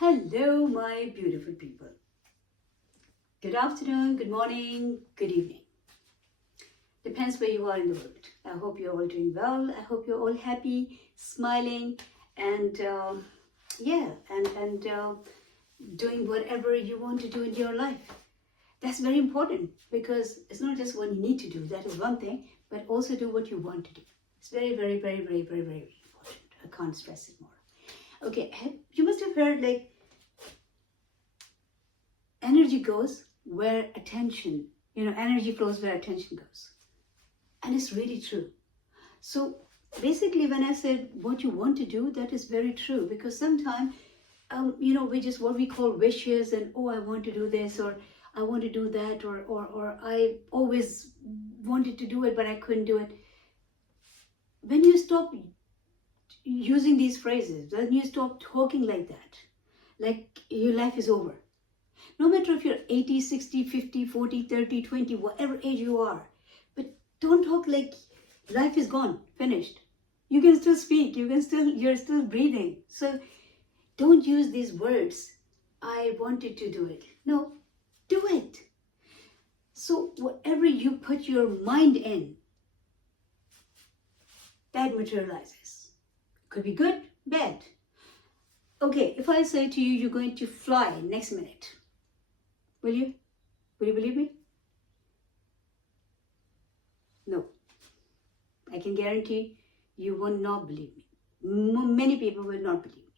Hello, my beautiful people. Good afternoon, good morning, good evening. Depends where you are in the world. I hope you're all doing well. I hope you're all happy, smiling, and doing whatever you want to do in your life. That's very important because it's not just what you need to do. That is one thing, but also do what you want to do. It's very, very, very, very, very, very important. I can't stress it more. Okay, you must have heard energy goes where attention, energy flows where attention goes. And it's really true. So basically, when I said what you want to do, that is very true because sometimes, we just what we call wishes and, oh, I want to do this or I want to do that or I always wanted to do it, but I couldn't do it. When you stop using these phrases, when you stop talking like that, like your life is over. No matter if you're 80, 60, 50, 40, 30, 20, whatever age you are, but don't talk like life is gone, finished. You can still speak, you're still breathing. So don't use these words, I wanted to do it. No, do it. So whatever you put your mind in, that materializes. Could be good, bad. Okay, if I say to you, you're going to fly next minute, will you? Will you believe me? No. I can guarantee you will not believe me. Many people will not believe me.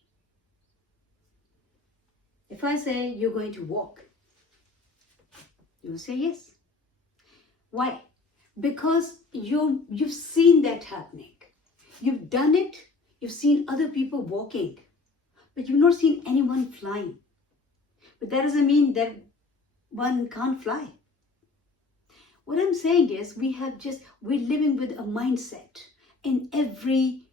If I say you're going to walk, you will say yes. Why? Because you've seen that happening. You've done it. You've seen other people walking, but you've not seen anyone flying. But that doesn't mean that one can't fly. What I'm saying is we're living with a mindset in every,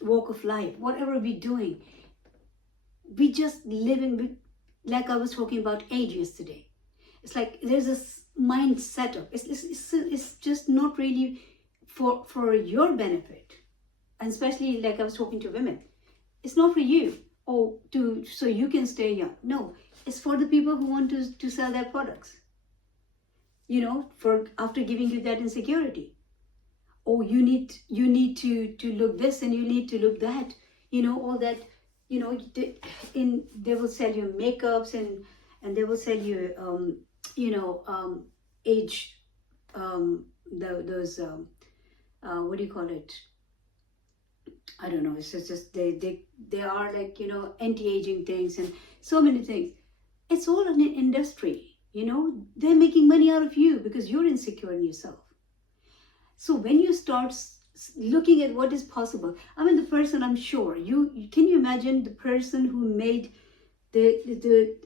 walk of life, whatever we're doing. We just living with, like I was talking about age yesterday. It's like there's a mind setup. It's just not really for your benefit. And especially like I was talking to women. It's not for you. So you can stay young. No, it's for the people who want to sell their products. For after giving you that insecurity. You need to look this and you need to look that. All that. They will sell you makeups and they will sell you age. Those what do you call it? I don't know. It's just they are like anti-aging things and so many things. It's all an industry. They're making money out of you because you're insecure in yourself. So when you start looking at what is possible, the person, I'm sure can you imagine the person who made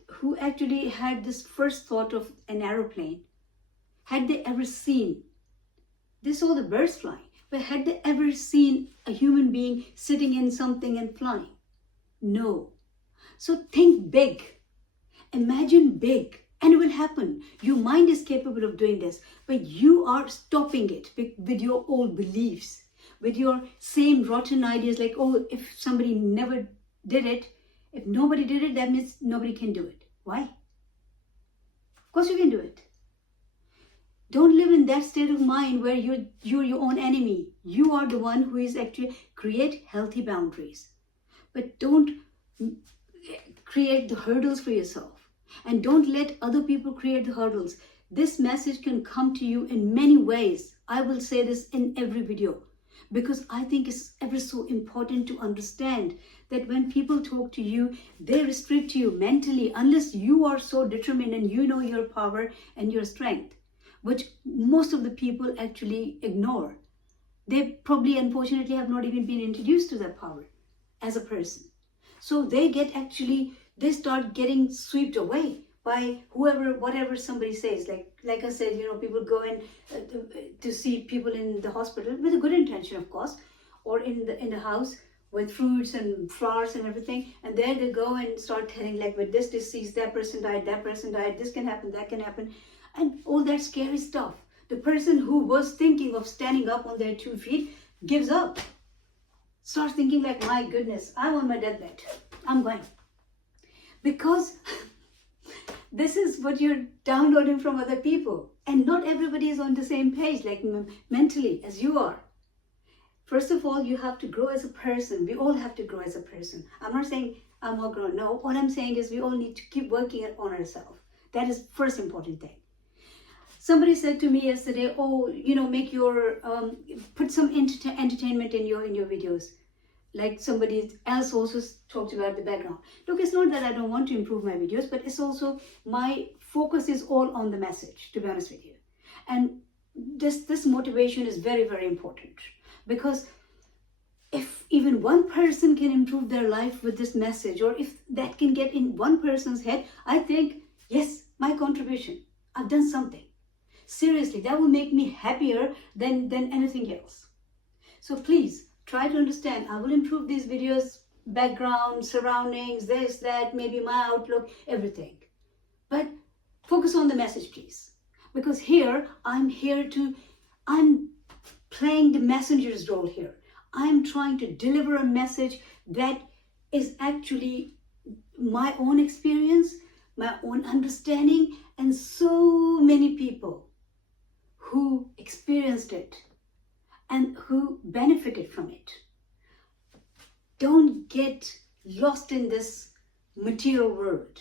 who actually had this first thought of an aeroplane? Had they ever seen? They saw the birds flying. But had they ever seen a human being sitting in something and flying? No. So think big. Imagine big. And it will happen. Your mind is capable of doing this. But you are stopping it with your old beliefs. With your same rotten ideas like, if somebody never did it, if nobody did it, that means nobody can do it. Why? Of course you can do it. Don't live in that state of mind where you're your own enemy. You are the one who is actually create healthy boundaries. But don't create the hurdles for yourself. And don't let other people create the hurdles. This message can come to you in many ways. I will say this in every video. Because I think it's ever so important to understand that when people talk to you, they restrict you mentally unless you are so determined and you know your power and your strength. Which most of the people actually ignore. They probably, unfortunately, have not even been introduced to that power as a person. So they start getting swept away by whatever somebody says. Like I said, people go in to see people in the hospital with a good intention, of course, or in the house with fruits and flowers and everything. And there they go and start telling like, with this disease, that person died, this can happen, that can happen. And all that scary stuff. The person who was thinking of standing up on their 2 feet gives up. start thinking like, my goodness, I'm on my deathbed, I'm going. Because this is what you're downloading from other people. And not everybody is on the same page, like mentally, as you are. First of all, you have to grow as a person. We all have to grow as a person. I'm not saying I'm all grown. No, what I'm saying is we all need to keep working on ourselves. That is first important thing. Somebody said to me yesterday, oh, make your, put some entertainment in your videos. Like somebody else also talked about the background. Look, it's not that I don't want to improve my videos, but it's also my focus is all on the message, to be honest with you. And this motivation is very, very important, because if even one person can improve their life with this message, or if that can get in one person's head, I think, yes, my contribution, I've done something. Seriously, that will make me happier than anything else. So please, try to understand, I will improve these videos, background, surroundings, this, that, maybe my outlook, everything. But focus on the message, please. Because here, I'm playing the messenger's role here. I'm trying to deliver a message that is actually my own experience, my own understanding, and so many people who experienced it and who benefited from it. Don't get lost in this material world.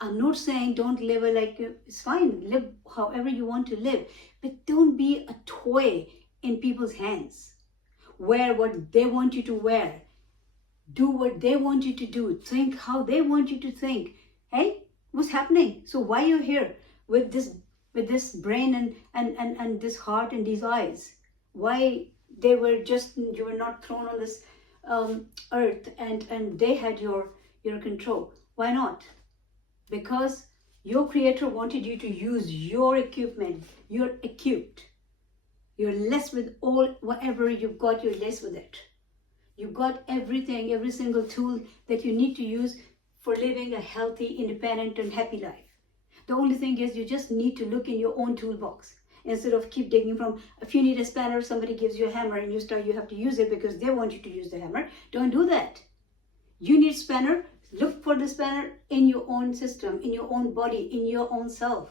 I'm not saying don't live it's fine, live however you want to live, but don't be a toy in people's hands. Wear what they want you to wear. Do what they want you to do. Think how they want you to think. Hey, what's happening? So why you're here with this brain and this heart and these eyes? Why you were not thrown on this earth and they had your control? Why not? Because your creator wanted you to use your equipment. You're equipped. You're less with whatever you've got, you're less with it. You've got everything, every single tool that you need to use for living a healthy, independent and happy life. The only thing is you just need to look in your own toolbox. Instead of keep digging from, if you need a spanner, somebody gives you a hammer and you have to use it because they want you to use the hammer. Don't do that. You need spanner, look for the spanner in your own system, in your own body, in your own self.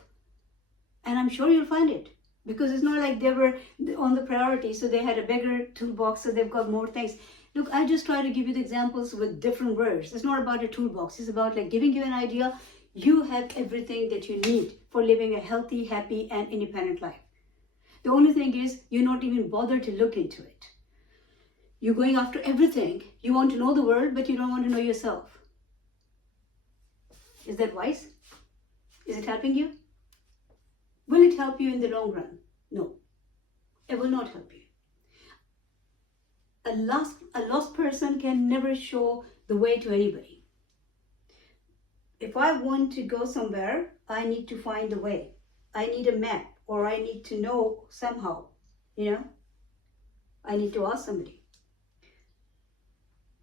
And I'm sure you'll find it. Because it's not like they were on the priority, so they had a bigger toolbox, so they've got more things. Look, I just try to give you the examples with different words. It's not about a toolbox. It's about like giving you an idea. You have everything that you need for living a healthy, happy, and independent life. The only thing is you're not even bothered to look into it. You're going after everything. You want to know the world, but you don't want to know yourself. Is that wise? Is it helping you? Will it help you in the long run? No, it will not help you. A lost person can never show the way to anybody. If I want to go somewhere, I need to find the way. I need a map, or I need to know somehow, I need to ask somebody.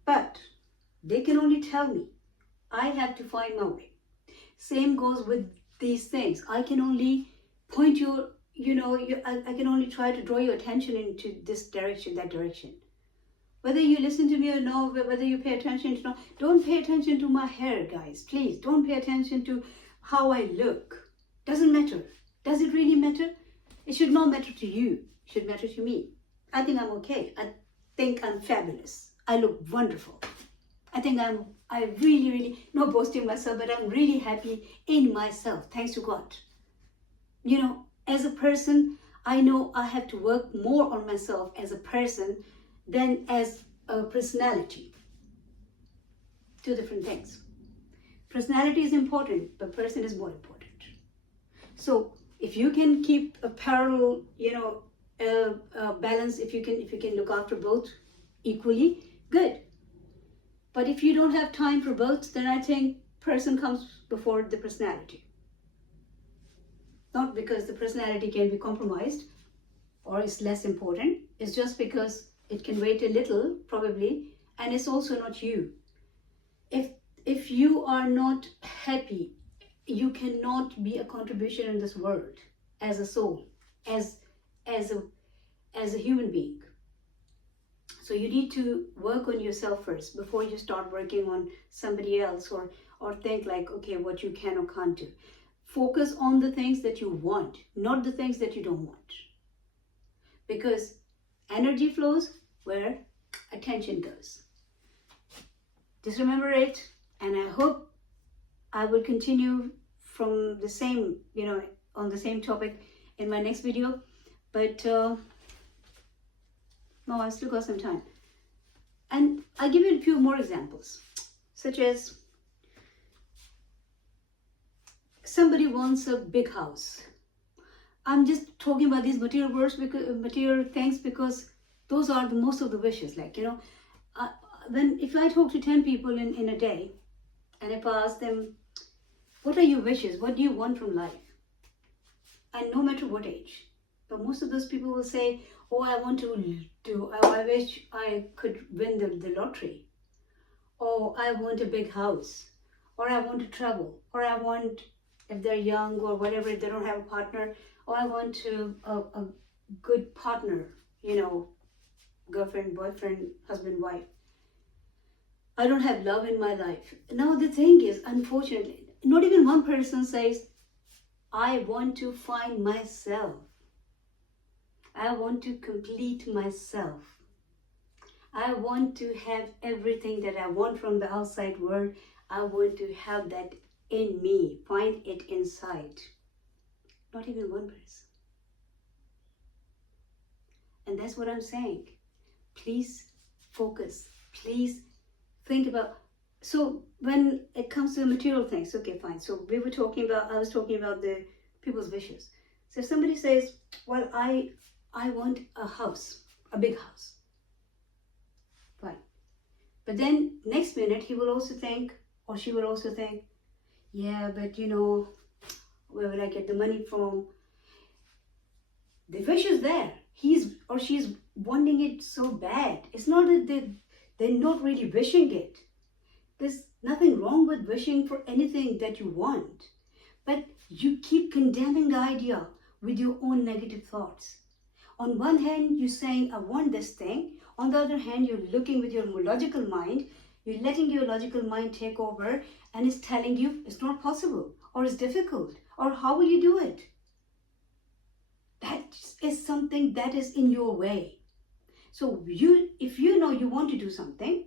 But they can only tell me. I have to find my way. Same goes with these things. I can only point you, I can only try to draw your attention into this direction, that direction. Whether you listen to me or no, whether you pay attention to no, don't pay attention to my hair, guys. Please, don't pay attention to how I look. Doesn't matter. Does it really matter? It should not matter to you. It should matter to me. I think I'm okay. I think I'm fabulous. I look wonderful. I think I really, really, not boasting myself, but I'm really happy in myself. Thanks to God. As a person, I know I have to work more on myself as a person than as a personality. Two different things. Personality is important, but person is more important. So if you can keep a parallel, balance, if you can look after both equally, good. But if you don't have time for both, then I think person comes before the personality. Not because the personality can be compromised or is less important. It's just because it can wait a little, probably, and it's also not you. If you are not happy, you cannot be a contribution in this world as a soul, as a human being. So you need to work on yourself first before you start working on somebody else, or think like, okay, what you can or can't do. Focus on the things that you want, not the things that you don't want. Because energy flows where attention goes. Just remember it, and I hope I will continue from the same, on the same topic in my next video. But no, I've still got some time. And I'll give you a few more examples, such as somebody wants a big house. I'm just talking about these material words, because material things, because those are the most of the wishes. Like, if I talk to 10 people in a day, and if I ask them, what are your wishes? What do you want from life? And no matter what age, but most of those people will say, oh, I wish I could win the lottery. Or I want a big house. Or I want to travel. Or I want, if they're young or whatever, if they don't have a partner, or I want a good partner, girlfriend, boyfriend, husband, wife. I don't have love in my life. Now the thing is, unfortunately, not even one person says, I want to find myself. I want to complete myself. I want to have everything that I want from the outside world. I want to have that in me, find it inside. Not even one person. And that's what I'm saying. Please focus. Please think about. So when it comes to material things, okay, fine. So I was talking about the people's wishes. So if somebody says, well, I want a house, a big house. Fine. But then next minute he will also think, or she will also think, yeah, but where will I get the money from? The wish is there. He's or she's wanting it so bad. It's not that they're not really wishing it. There's nothing wrong with wishing for anything that you want. But you keep condemning the idea with your own negative thoughts. On one hand, you're saying, I want this thing. On the other hand, you're looking with your logical mind. You're letting your logical mind take over, and it's telling you it's not possible, or it's difficult, or how will you do it? That is something that is in your way. So if you know you want to do something,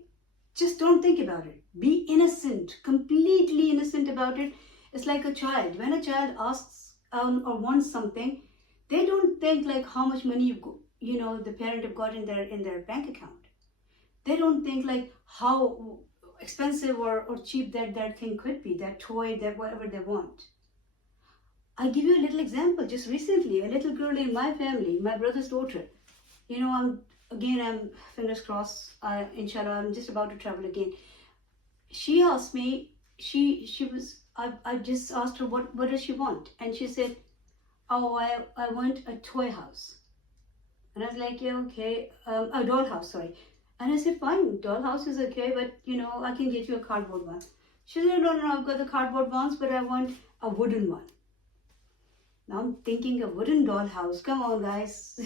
just don't think about it. Be innocent, completely innocent about it. It's like a child. When a child asks or wants something, they don't think like how much money the parent have got in their bank account. They don't think like how expensive or cheap that thing could be, that toy, that whatever they want. I'll give you a little example. Just recently, a little girl in my family, my brother's daughter, I'm fingers crossed, inshallah, I'm just about to travel again. She asked me, I just asked her what does she want, and she said, oh, I want a toy house. And I was like, yeah, okay, a dollhouse, sorry. And I said, fine, dollhouse is okay, but I can get you a cardboard one. She said, no, I've got the cardboard ones, but I want a wooden one. Now I'm thinking, a wooden dollhouse, come on guys,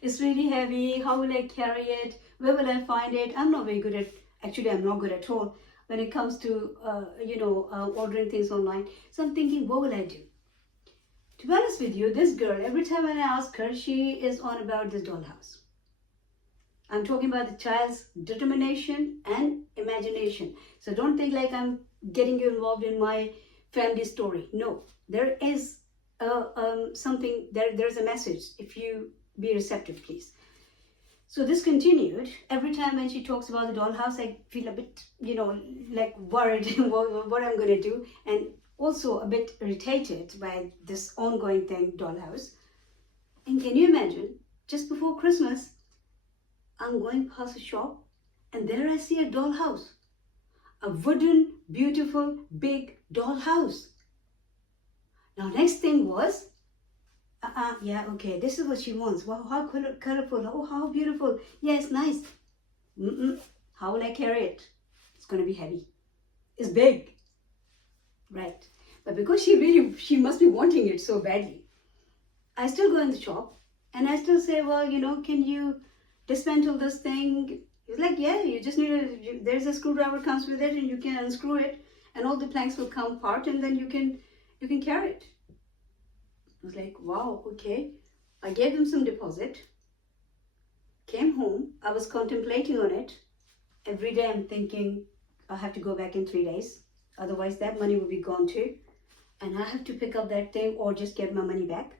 it's really heavy, how will I carry it, where will I find it? I'm not very good at, actually I'm not good at all when it comes to, ordering things online. So I'm thinking, what will I do? To be honest with you, this girl, every time when I ask her, she is on about this dollhouse. I'm talking about the child's determination and imagination. So don't think like I'm getting you involved in my family story. No, there is something, there's a message. If you be receptive, please. So this continued. Every time when she talks about the dollhouse, I feel a bit, like worried what I'm going to do. And also a bit irritated by this ongoing thing, dollhouse. And can you imagine, just before Christmas, I'm going past a shop and there I see a dollhouse. A wooden, beautiful, big dollhouse. Now next thing was, yeah, okay, this is what she wants. Wow, how colorful, oh, how beautiful. Yeah, it's nice. How will I carry it? It's going to be heavy. It's big. Right. But because she must be wanting it so badly, I still go in the shop and I still say, well, can you dismantle this thing? He's like, yeah, you just need there's a screwdriver comes with it and you can unscrew it and all the planks will come apart and then you can carry it. I was like, wow, okay. I gave them some deposit, came home, I was contemplating on it. Every day I'm thinking, I have to go back in 3 days. Otherwise that money will be gone too. And I have to pick up that thing or just get my money back.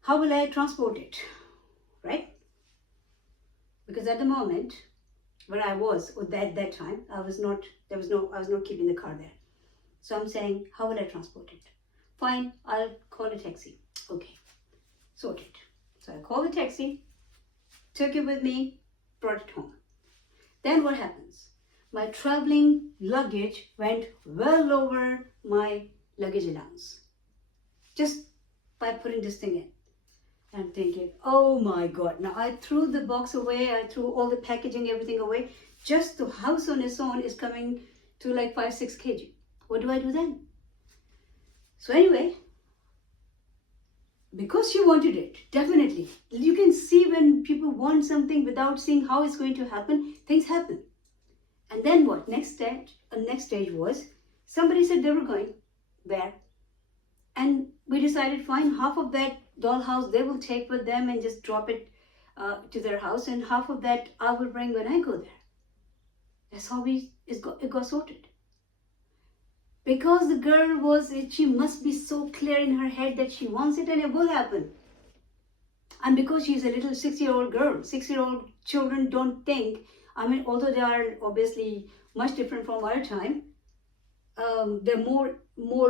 How will I transport it, right? Because at the moment where I was, or at that time, I was not keeping the car there. So I'm saying, how will I transport it? Fine, I'll call a taxi. Okay, sorted. So I called the taxi, took it with me, brought it home. Then what happens? My traveling luggage went well over my luggage allowance. Just by putting this thing in. I'm thinking, oh my God. Now I threw the box away. I threw all the packaging, everything away. Just the house on its own is coming to like 5-6 kg. What do I do then? So anyway, because she wanted it, definitely. You can see when people want something without seeing how it's going to happen, things happen. And then what? Next stage was, somebody said they were going there. And we decided, fine, half of that dollhouse they will take with them and just drop it to their house, and half of that I will bring when I go there. That's how it got sorted. Because the girl she must be so clear in her head that she wants it and it will happen. And because she's a little 6-year-old girl, 6-year-old children don't think, I mean, although they are obviously much different from our time, they're more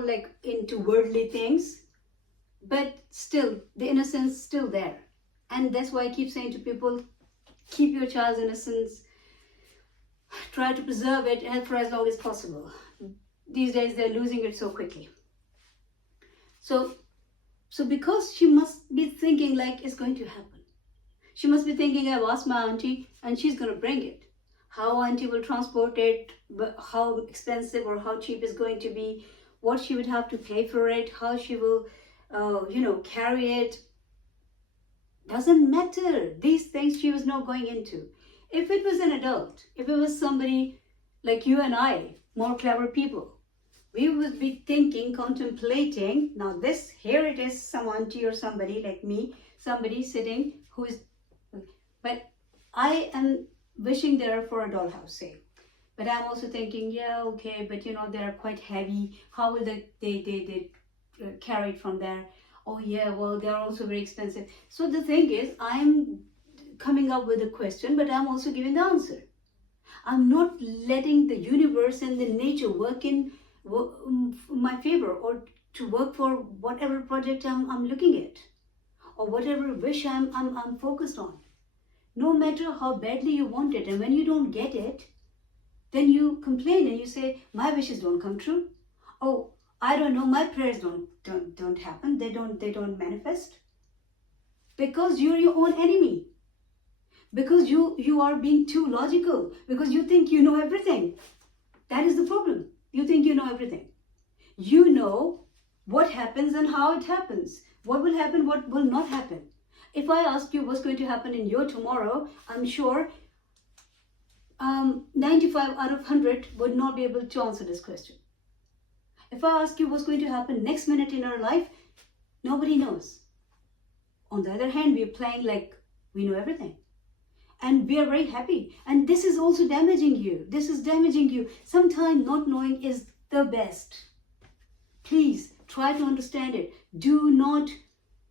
like into worldly things, but still the innocence still there. And that's why I keep saying to people, keep your child's innocence, try to preserve it for as long as possible. These days they're losing it so quickly. So because she must be thinking like it's going to happen, she must be thinking, I've asked my auntie and she's going to bring it. How auntie will transport it, how expensive or how cheap it's going to be, what she would have to pay for it, how she will, carry it. Doesn't matter. These things she was not going into. If it was an adult, if it was somebody like you and I, more clever people, we would be thinking, contemplating, now this, here it is, some auntie or somebody like me, somebody sitting who is, but I am wishing there for a dollhouse, say. But I'm also thinking, yeah, okay, but they're quite heavy. How will they carry it from there? Oh yeah, well, they're also very expensive. So the thing is, I'm coming up with a question, but I'm also giving the answer. I'm not letting the universe and the nature work in my favor, or to work for whatever project I'm looking at, or whatever wish I'm focused on. No matter how badly you want it, and when you don't get it, then you complain and you say, my wishes don't come true. Oh, I don't know, my prayers don't happen, they don't manifest. Because you're your own enemy. Because you are being too logical, because you think you know everything. That is the problem. You think you know everything. You know what happens and how it happens. What will happen, what will not happen. If I ask you what's going to happen in your tomorrow, I'm sure 95 out of 100 would not be able to answer this question. If I ask you what's going to happen next minute in our life, nobody knows. On the other hand, we're playing like we know everything. And we are very happy. And this is also damaging you. This is damaging you. Sometimes not knowing is the best. Please try to understand it. Do not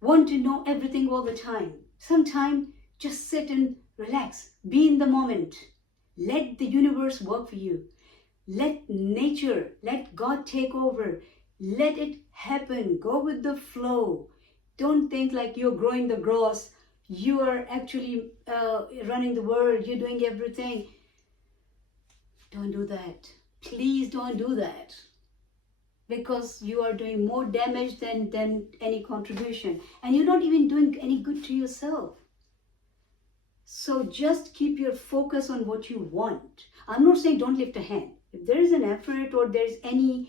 want to know everything all the time. Sometimes just sit and relax. Be in the moment. Let the universe work for you. Let nature, let God take over. Let it happen. Go with the flow. Don't think like you're growing the grass. You are actually running the world. You're doing everything. Don't do that. Please don't do that. Because you are doing more damage than any contribution. And you're not even doing any good to yourself. So just keep your focus on what you want. I'm not saying don't lift a hand. If there is an effort or there's anything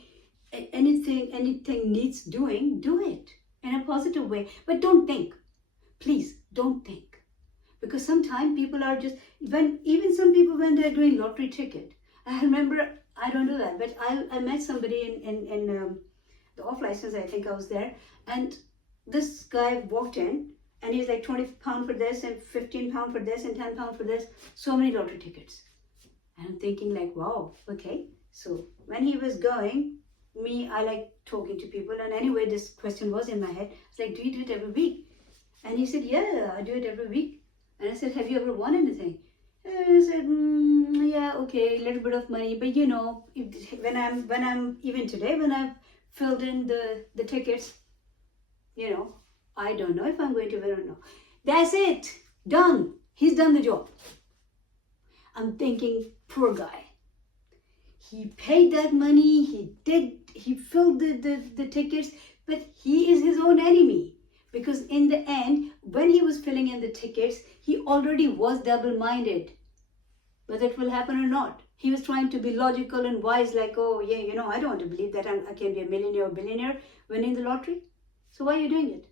needs doing, do it in a positive way. But don't think. Please don't think. Because sometimes people are just, even some people when they're doing lottery ticket. I remember, I don't do that, but I met somebody in the off license, I think I was there, and this guy walked in and he's like £20 for this and £15 for this and £10 for this, so many lottery tickets. And I'm thinking like, wow, okay. So when he was going, I like talking to people, and anyway, this question was in my head. It's like, do you do it every week? And he said, yeah, I do it every week. And I said, have you ever won anything? And he said, yeah, okay, a little bit of money, but you know, when I'm even today, when I've filled in the tickets, you know, I don't know if I'm going to win or not. That's it, done. He's done the job. I'm thinking, poor guy. He paid that money, he filled the tickets, but he is his own enemy. Because in the end, when he was filling in the tickets, he already was double-minded, whether it will happen or not. He was trying to be logical and wise, like, oh yeah, you know, I don't want to believe that I can be a millionaire or billionaire winning the lottery. So why are you doing it?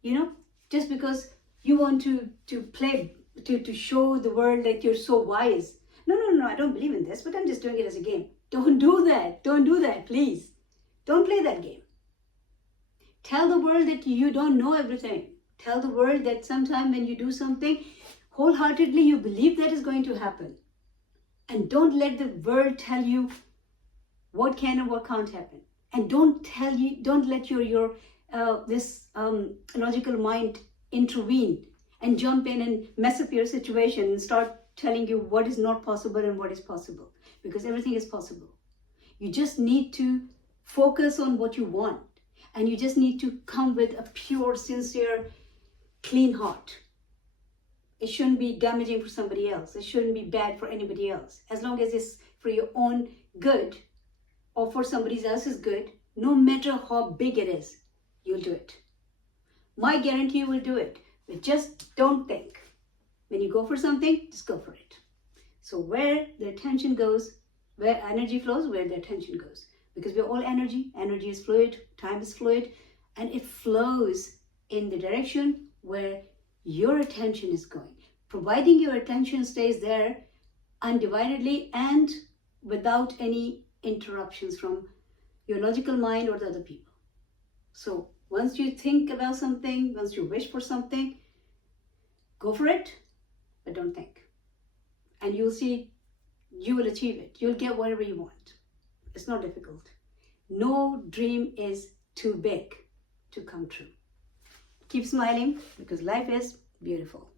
You know, just because you want to play, to show the world that you're so wise. No, I don't believe in this, but I'm just doing it as a game. Don't do that. Don't do that, please. Don't play that game. Tell the world that you don't know everything. Tell the world that sometime when you do something, wholeheartedly you believe that is going to happen. And don't let the world tell you what can and what can't happen. And don't let your logical mind intervene and jump in and mess up your situation and start telling you what is not possible and what is possible. Because everything is possible. You just need to focus on what you want. And you just need to come with a pure, sincere, clean heart. It shouldn't be damaging for somebody else. It shouldn't be bad for anybody else. As long as it's for your own good or for somebody else's good, no matter how big it is, you'll do it. My guarantee you will do it. But just don't think. When you go for something, just go for it. So where the attention goes, where energy flows, where the attention goes. Because we're all energy. Energy is fluid. Time is fluid. And it flows in the direction where your attention is going. Providing your attention stays there undividedly and without any interruptions from your logical mind or the other people. So once you think about something, once you wish for something, go for it, but don't think. And you'll see, you will achieve it. You'll get whatever you want. It's not difficult. No dream is too big to come true. Keep smiling because life is beautiful.